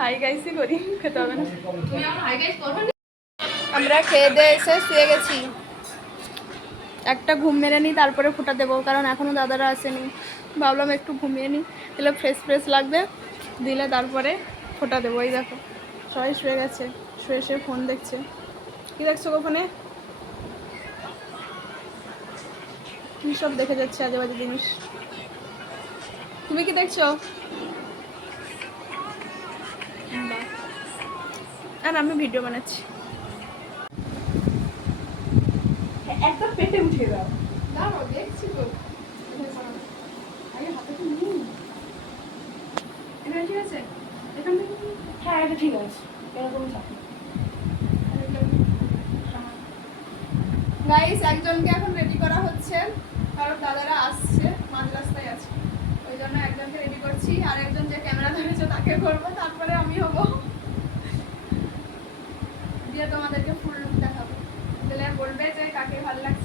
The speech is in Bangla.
হাই গাইসই করি, খেতে হবে না। তুমি আমার হাই গাইস করবে না? আমরা খেয়ে দিয়ে এসে শুয়ে গেছি। একটা ঘুম মেরে নিই, তারপরে ফোঁটা দেবো, কারণ এখনও দাদারা আসেনি। ভাবলাম একটু ঘুমিয়ে নিই, তাহলে ফ্রেশ ফ্রেশ লাগবে, দিলে তারপরে ফোঁটা দেবো। এই দেখো সবাই শুয়ে গেছে, শুয়ে শুয়ে ফোন দেখছে। কী দেখছো গো ফোনে? কী সব দেখে যাচ্ছে আজে বাজে জিনিস। তুমি কি দেখছো? আর আমি ভিডিও বানাচ্ছি। একটা পেটে উঠে দাও। দাঁড়াও দেখছি তো। আগে হাতে তো নিই। এটা ঠিক আছে? এখান থেকে হ্যাঁ এটা ঠিক আছে, এরকম থাকে। গাইস, একজনকে এখন রেডি করা হচ্ছে, কারণ দাদারা আসছে, মাঝ রাস্তায় আছে, ওই জন্য একজনকে রেডি করছি। আর একজন যে ক্যামেরা ধরেছে তাকে করবো, তারপরে আমি হব, দিয়ে তোমাদেরকে ফুল লুক দেখাবো, তাহলে বলবে যে কাকে ভালো লাগছে।